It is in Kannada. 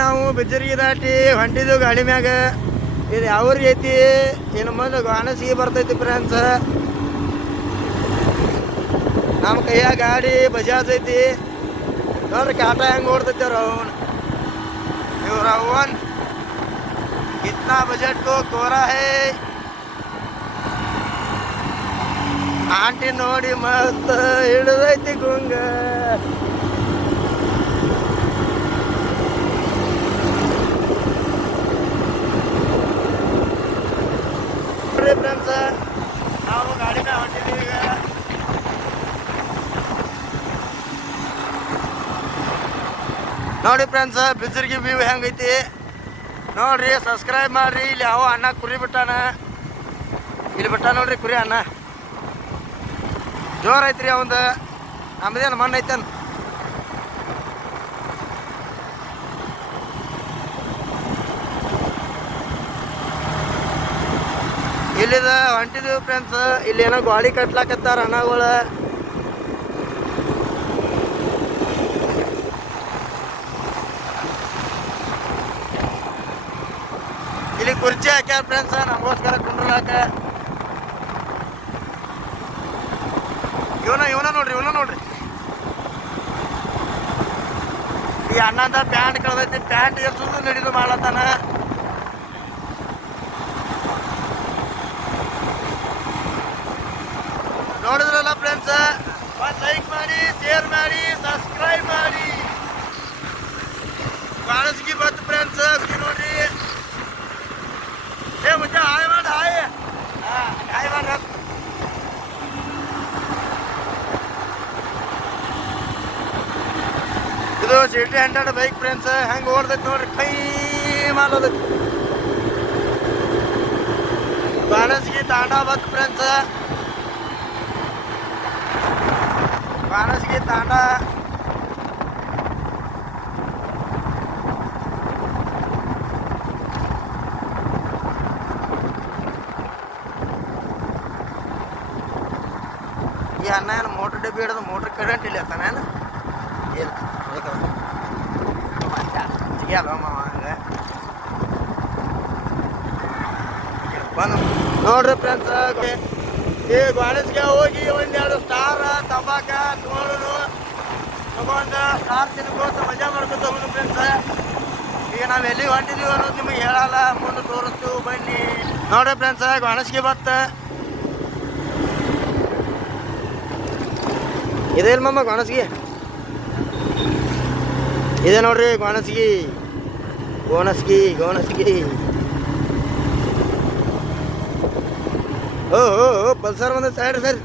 ನಾವು ಬಿಜರ್ಗಿ ದಾಟಿ ಹೊಂಟಿದ್ವು ಗಾಡಿ ಮ್ಯಾಗ. ಇದು ಯಾವ ಐತಿ ಇನ್ನು ಮುಂದೆ ಗಾಣಸಿಗೆ ಬರ್ತೈತಿ ಫ್ರೆಂಡ್ಸ್. ನಮ್ಮ ಕೈಯಾಗ ಗಾಡಿ ಬಜಾಜ್ ಐತಿ ನೋಡ್ರಿ. ಕಾಟ ಹೆಂಗೆ ಓಡ್ತೈತಿ ಅವ್ರ ಅವನ್ ಇವ್ರ ಅವನ್ ಕಿತ್ನಾ ಬಜೆಟ್ ಕೋ ಕೋರಾ ಹೇ. ಆಂಟಿ ನೋಡಿ ಮಸ್ತ್ ಹಿಡಿದೈತಿ ಗುಂಗ. ಫ್ರೆಂಡ್ಸ್ ನಾವು ಗಾಡಿ ಮೇಲೆ ಹೊಂಟಿದ್ದೀವಿ ಈಗ. ನೋಡಿ ಫ್ರೆಂಡ್ಸ್ ಬಿಜರ್ಗಿ ವ್ಯೂ ಹೆಂಗೈತಿ ನೋಡ್ರಿ. ಸಬ್ಸ್ಕ್ರೈಬ್ ಮಾಡ್ರಿ. ಇಲ್ಲಿ ಯಾವ ಅಣ್ಣ ಕುರಿ ಬಿಟ್ಟಾನ, ಇಲ್ಲಿ ಬಿಟ್ಟ ನೋಡ್ರಿ ಕುರಿ ಅಣ್ಣ. ಜೋರ್ ಐತ್ರಿ ಅವಂದ. ನಮ್ದೇನು ಮಣ್ಣು ಐತನ್. ಇಲ್ಲಿದ ಹೊಂಟಿದೀವಿ ಫ್ರೆಂಡ್ಸ್. ಇಲ್ಲಿ ಏನೋ ಗಾಡಿ ಕಟ್ಲಾಕತ್ತಾರ ಅಣ್ಣಗಳ. ಇಲ್ಲಿ ಕುರ್ಚಿ ಹಾಕ್ಯಾರ ಫ್ರೆಂಡ್ಸ್ ನಮಗೋಸ್ಕರ ಕುಂಡ್ರಲಾಕ. ಇವನ ನೋಡ್ರಿ. ಈ ಅಣ್ಣಂದ ಪ್ಯಾಂಟ್ ಕಳ್ದೈತಿ. ಪ್ಯಾಂಟ್ ಎರ್ಸುದು ನಡೀದು ಮಾಡ್ಲತ್ತಾನ. ನೋಡಿದ್ರಲ್ಲ ಫ್ರೆಂಡ್ಸ್, ಒಂದು ಲೈಕ್ ಮಾಡಿ, ಶೇರ್ ಮಾಡಿ, ಸಬ್ಸ್ಕ್ರೈಬ್ ಮಾಡಿ. ಕಾಣಿಸ್ಗಿ ಬಂತು ಫ್ರೆಂಡ್ಸ್ ನೋಡ್ರಿ. ಏ ಮುಂಚೆ ಹಾಯ್ ಮಾಡಿ ಹಾಯ್ ಮಾಡಿ. ಇದು ಸಿಟಿ 100 ಬೈಕ್ ಫ್ರೆಂಡ್ಸ್. ಹೆಂಗೆ ಓಡ್ದೈತಿ ನೋಡ್ರಿ. ಕೈ ಮಾಡೋದೈತಿ. ಕಾಣಿಸ್ಗಿ ತಾಂಡ ಬಂತು ಫ್ರೆಂಡ್ಸ್. ಕಾಣಿಸ್ಗಿ ತಾಂಡ. ಈ ಅಣ್ಣ ಏನು ಮೋಟ್ರ್ ಡಬ್ಬಿ ಹಿಡಿದು ಮೋಟ್ರ್ ಕರೆಂಟ್ ಇಲ್ಲ ತಾನೇನು ಇಲ್ಲ ಹಂಗೆ ಬಂದು ನೋಡ್ರಿ ಫ್ರೆಂಡ್ಸ್. ಈ ಗಾಣಸ್ಗೆ ಹೋಗಿ ಒಂದೆರಡು ಸ್ಟಾರ್ ತಂಬಾಕ ತಗೊಂಡು ಸ್ಟಾರ್ ತಿನ್ಕೋತ ಮಜಾ ಮಾಡ್ಕೊತ ಹೋಗೋದು ಫ್ರೆಂಡ್ಸ್. ಈಗ ನಾವು ಎಲ್ಲಿ ಹೊಂಟಿದೀವಿ ಅನ್ನೋದು ನಿಮಗೆ ಹೇಳಲ್ಲ, ಮುಂದೆ ತೋರಿಸ್ತೀವಿ ಬನ್ನಿ. ನೋಡ್ರಿ ಫ್ರೆಂಡ್ಸ್ ಗಾಣಸ್ಗೆ ಬತ್ತ ಇದೇ ಇಲ್ಲ ಮಮ್ಮ ಗಾಣಸ್ಗಿ. ಇದೆ ನೋಡ್ರಿ ಗೋಣಸ್ಗಿ. ಓ ಪಲ್ಸರ್ ಬಂದ ಸೈಡ್ ಸರ್.